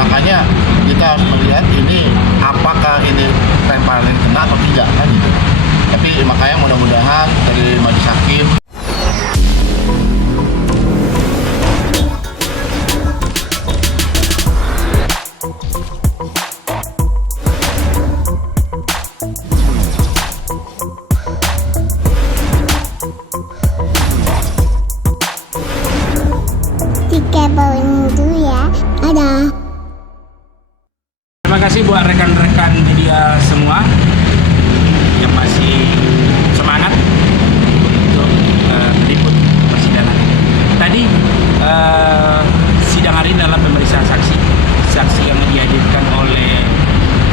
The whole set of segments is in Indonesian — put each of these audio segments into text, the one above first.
makanya kita harus melihat ini apakah ini lemparan ini kena atau tidak kan gitu. Tapi makanya mudah-mudahan dari majelis hakim ada. Terima kasih buat rekan-rekan media semua yang masih semangat untuk meliput persidangan ini. Tadi sidang hari dalam pemeriksaan saksi yang dihadirkan oleh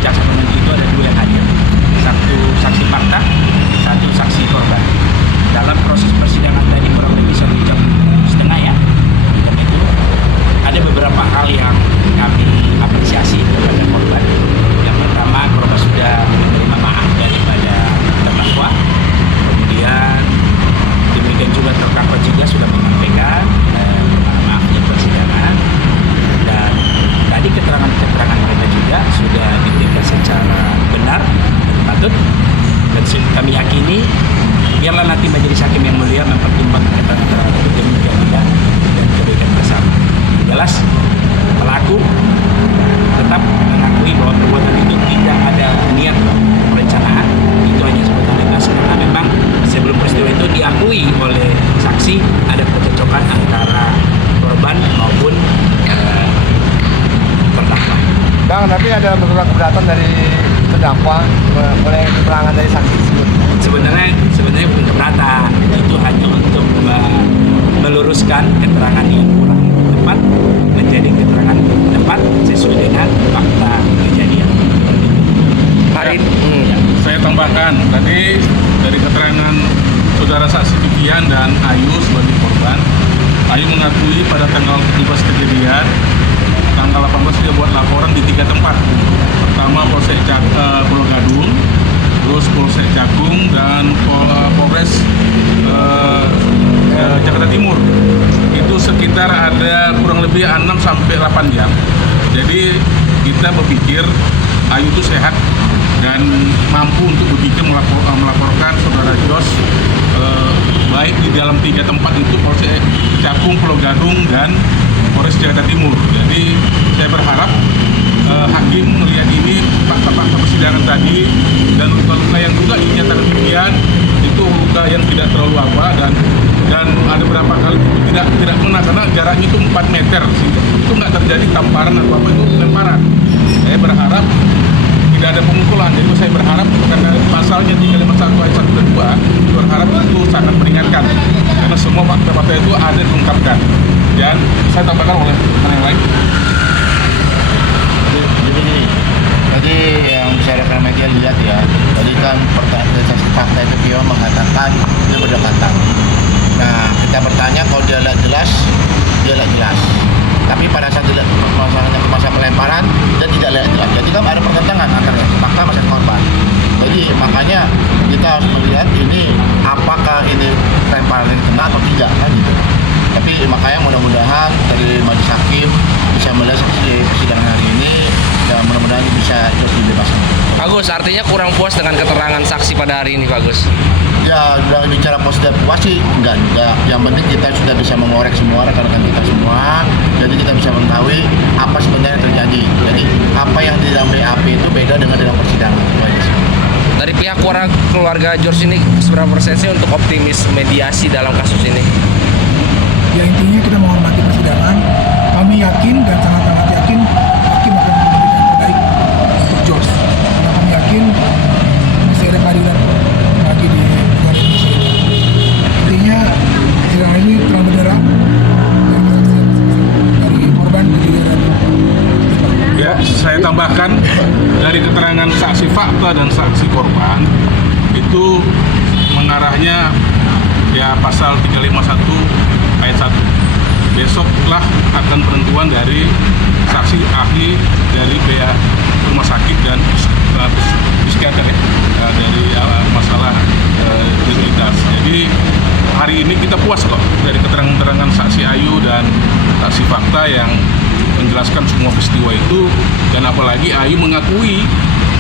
jaksa penuntut itu ada 2 yang hadir, 1 saksi fakta, 1 saksi korban. Dalam proses persidangan tadi kurang lebih 1 jam setengah ya. Itu ada beberapa hal yang kami apresiasi kepada korban. Yang pertama, korban sudah menerima maaf daripada terdakwa. Kemudian demikian juga terdakwa juga sudah menyampaikan maafnya persidangan. Dan tadi keterangan-keterangan mereka juga sudah diberikan secara benar dan patut. Dan kami yakini biarlah nanti majelis hakim yang mulia mempertimbangkan keterangan itu demi keadilan dan kebaikan bersama. Jelas pelaku tetap mengakui bahwa perbuatan itu tidak ada niat perencanaan, itu hanya spontanitas karena memang sebelum peristiwa itu diakui oleh saksi ada percekcokan antara korban maupun terdakwa. Bang, tapi ada beberapa keberatan dari terdakwa oleh keterangan dari saksi tersebut. Sebenarnya bukan keberatan, itu hanya untuk meluruskan keterangan yang kurang tepat menjadi keterangan tepat sesuai dengan fakta kejadian. Saya tambahkan tadi dari keterangan saudara saksi Vivian dan Ayu sebagai korban. Ayu mengakui pada tanggal 17 kejadian, tanggal 18 dia buat laporan di 3 tempat. Pertama Polsek Pulau Gadung, terus Polsek Cakung dan Polres Jakarta Timur. Itu sekitar ada kurang lebih 6 sampai 8 jam. Jadi kita berpikir Ayu itu sehat dan mampu untuk berpikir melaporkan saudara Jos baik di dalam 3 tempat itu, Polsek Cakung, Pulau Gadung dan Polres Jakarta Timur. Jadi saya berharap hakim melihat ini fakta-fakta persidangan tadi dan luka-luka yang juga dinyatakan demikian itu luka yang tidak terlalu apa dan ada beberapa kali tidak kena karena jaraknya itu 4 meter, itu nggak terjadi tamparan atau apa, itu lemparan. Saya berharap tidak ada pemukulan, jadi saya berharap karena pasalnya 351 ayat 1 dan 2 berharap itu sangat meringankan karena semua fakta-fakta itu ada diungkapkan. Dan saya tambahkan oleh yang lain. Jadi yang bisa rekan media lihat ya, tadi kan pertanyaan dari saksi fakta itu dia mengatakan dia berdekatan. Nah, kita bertanya kalau dia lihat jelas, tapi pada saat dilihat masalahnya masa pelemparan dia tidak lihat jelas. Jadi kan ada pertentangan antara fakta sama korban. Jadi makanya kita harus melihat ini apakah ini lemparan ini kena atau tidak kan gitu. Tapi makanya mudah-mudahan dari majelis hakim bisa melihat persidangan hari ini dan mudah-mudahan bisa dibebaskan. Bagus, artinya kurang puas dengan keterangan saksi pada hari ini, Bagus. Ya, sudah bicara positif puas sih enggak juga. Yang penting kita sudah bisa mengorek semua rekan-rekan kita semua. Jadi kita bisa mengetahui apa sebenarnya yang terjadi. Jadi apa yang di dalam BAP itu beda dengan dalam persidangan. Dari pihak keluarga George ini seberapa persen sih untuk optimis mediasi dalam kasus ini? Ya intinya kita menghormati persidangan. Kami yakin dan sangat yakin hakim akan memberikan yang terbaik untuk George. Karena kami yakin masih ada keadilan lagi di negara Indonesia. Intinya persidangan ini terang benderang dan kesaksian dari korban dan juga dari Ya, saya tambahkan dari keterangan saksi fakta dan saksi korban itu mengarahnya ya pasal 351 ayat 1. Besoklah akan penentuan dari saksi ahli dari pihak rumah sakit dan psikiater ya, dari masalah disabilitas. Jadi hari ini kita puas kok dari keterangan-keterangan saksi Ayu dan saksi fakta yang menjelaskan semua peristiwa itu, dan apalagi Ayu mengakui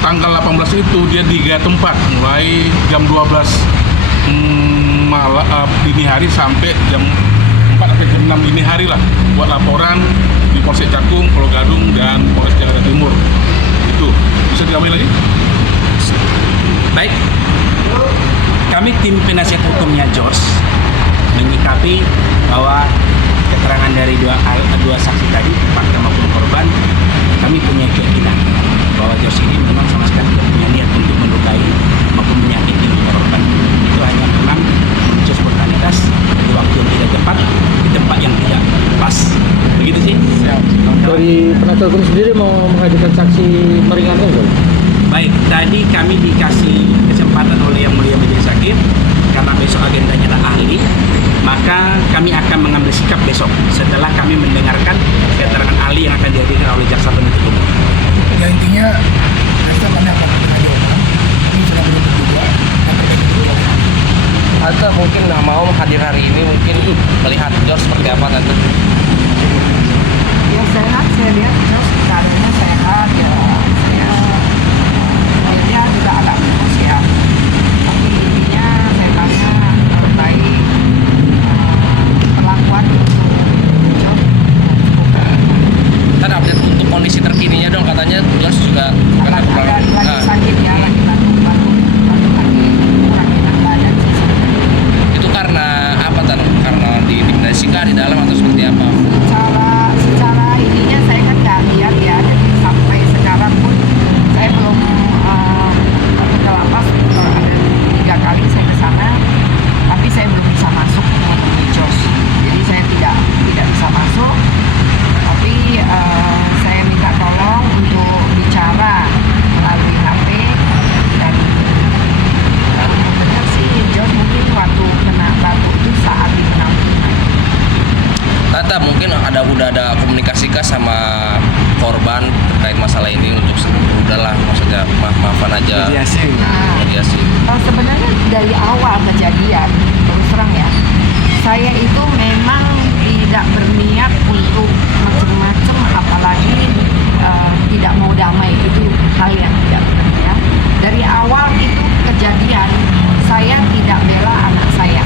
tanggal 18 itu dia di 3 tempat mulai jam 12 dini hari sampai jam 4 sampai jam 6 dini hari lah buat laporan di Polsek Cakung, Pulau Gadung, dan Polres Jakarta Timur. Itu bisa ditambahin lagi? Baik, kami tim penasihat hukumnya George menyikapi bahwa keterangan dari dua saksi tadi, fakta maupun korban, kami punya keyakinan bahwa George ini memang sama sekali tidak punya niat untuk melukai maupun menyakiti korban. Itu hanya memang muncul spontanitas di waktu yang tidak tepat, di tempat yang tidak pas. Begitu sih. Dari penasihat hukum sendiri mau menghadirkan saksi meringankan nggak? Baik, tadi kami dikasih kesempatan oleh Yang Mulia Majelis Hakim karena besok agendanya adalah ahli, maka kami akan mengambil sikap besok setelah kami mendengarkan keterangan ahli yang akan dihadirkan oleh jaksa penuntut umum. Ya intinya besok kami akan mengajukan ini sudah beruntung juga Tante mungkin nggak mau hadir hari ini, mungkin melihat George seperti apa Tante? Ya sehat, saya lihat terus keadaannya sehat ya, saya juga agak kurus ya, tapi intinya saya tanya baik perlakuan untuk Kan update untuk kondisi terkininya dong, katanya George juga kena lagi sakit ya, lagi batuk lagi kurang enak badan sih sebenarnya. Itu karena apa Tan? Karena diintimidasi kah di dalam atau seperti apa? Secara ininya saya kan nggak lihat ya, jadi sampai sekarang pun saya belum ke lapas. Ada 3 kali saya ke sana, tapi saya belum bisa masuk menemui Jos. Jadi saya tidak bisa masuk. Tapi saya minta tolong untuk bicara melalui HP dan benar sih Jos mungkin waktu kena batu itu saat di penampungan. Tante mungkin udah ada komunikasi kah sama korban terkait masalah ini untuk udahlah, maksudnya maafan aja, mediasi. Sebenarnya dari awal kejadian, terus terang ya, saya itu memang tidak berniat untuk macam-macam, apalagi tidak mau damai, itu hal yang tidak benar ya. Dari awal itu kejadian, saya tidak bela anak saya.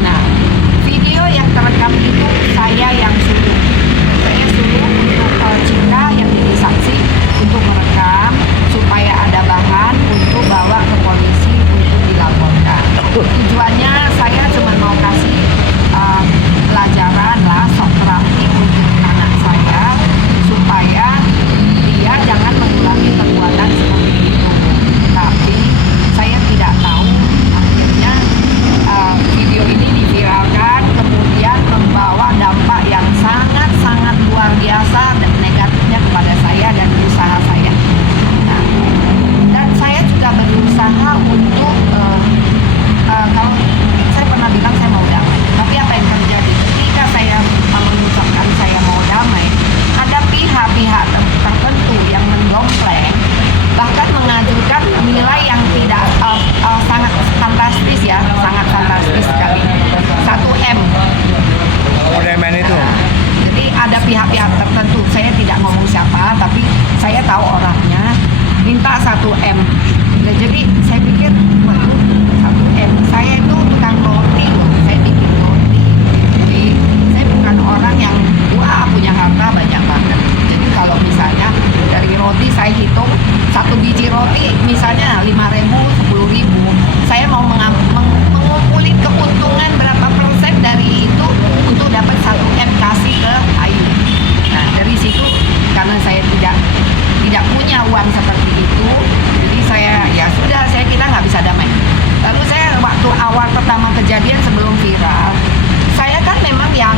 Nah, video yang terekam itu saya yang suruh. Saya suruh untuk Cika yang jadi saksi untuk merekam supaya ada bahan untuk bawa ke polisi untuk dilaporkan. Tujuannya saya cuma mau kasih pelajaran lah, sok terapi untuk anak saya supaya dia jangan mengulangi perbuatan seperti itu. Tapi saya tidak tahu akhirnya video ini diviralkan, kemudian membawa dampak yang sangat-sangat luar biasa dan negatifnya kepada saya dan usaha saya. Nah, dan saya juga berusaha untuk kalau saya pernah bilang saya mau damai, tapi apa yang terjadi ketika saya mengucapkan saya mau damai, ada pihak-pihak tertentu yang mendongkleng, bahkan mengajukan nilai yang tidak sangat fantastis ya, sangat fantastis sekali, 1M. Udah itu. Jadi ada pihak-pihak tertentu, saya tidak ngomong siapa, tapi saya tahu orangnya, minta 1M. Nah, jadi saya pikir, waduh, 1M. Saya itu tukang roti loh, saya bikin roti. Jadi saya bukan orang yang wah punya harta banyak banget. Jadi kalau misalnya dari roti saya hitung, 1 biji roti misalnya 5.000, 10.000, saya mau mengumpulin keuntungan berapa persen dari itu untuk dapat 1M kasih ke Ayu. Nah dari situ karena saya tidak punya uang seperti itu, jadi saya ya sudah, saya kira nggak bisa damai. Lalu saya waktu awal pertama kejadian sebelum viral, saya kan memang yang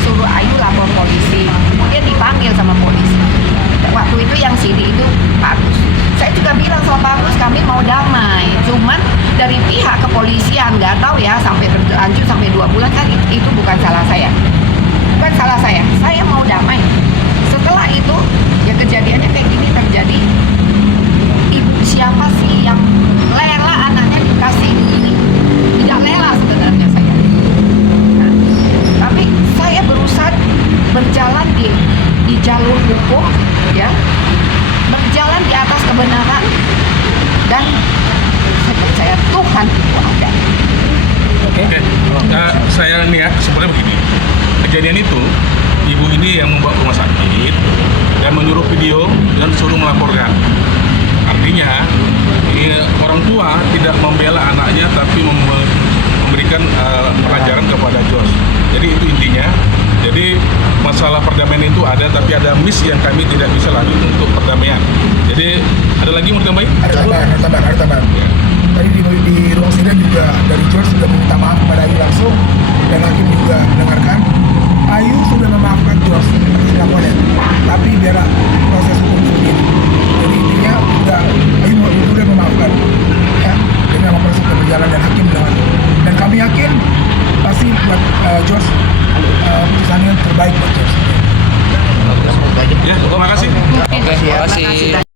suruh Ayu lapor polisi, kemudian dipanggil sama polisi. Waktu itu yang sini itu Pak Agus. Saya juga bilang sama Pak Agus kami mau damai, cuman dari pihak kepolisian nggak tahu ya sampai berlanjut sampai 2 bulan kan itu bukan salah saya. Bukan salah saya mau damai. Setelah itu ya kejadiannya kayak gini terjadi. Siapa sih yang rela anaknya dikasih ini? Tidak rela sebenarnya saya. Nah, tapi saya berusaha berjalan di jalur hukum, ya, berjalan di atas kebenaran, dan saya percaya Tuhan itu ada. Oke, saya ini ya, sebenarnya begini. Kejadian itu, ibu ini yang membawa ke rumah sakit dan menyuruh video dan suruh melaporkan. Artinya, orang tua tidak membela anaknya tapi memberikan pelajaran kepada Jos. Jadi itu intinya. Jadi masalah perdamaian itu ada, tapi ada miss yang kami tidak bisa lanjut untuk perdamaian. Jadi ada lagi mau ditambahin? Ada tambahan. Ya. Tadi di ruang sidang juga dari George sudah meminta maaf kepada Ayu langsung, dan hakim juga mendengarkan. Ayu sudah memaafkan George atas kelakuannya, tapi biar proses hukum sendiri. Jadi intinya Ayu sudah memaafkan, ya, dengan proses berjalan dan hakim mendengarkan. Dan kami yakin pasti buat George putusannya terbaik buat George. Ya, terima kasih. Oke, terima kasih.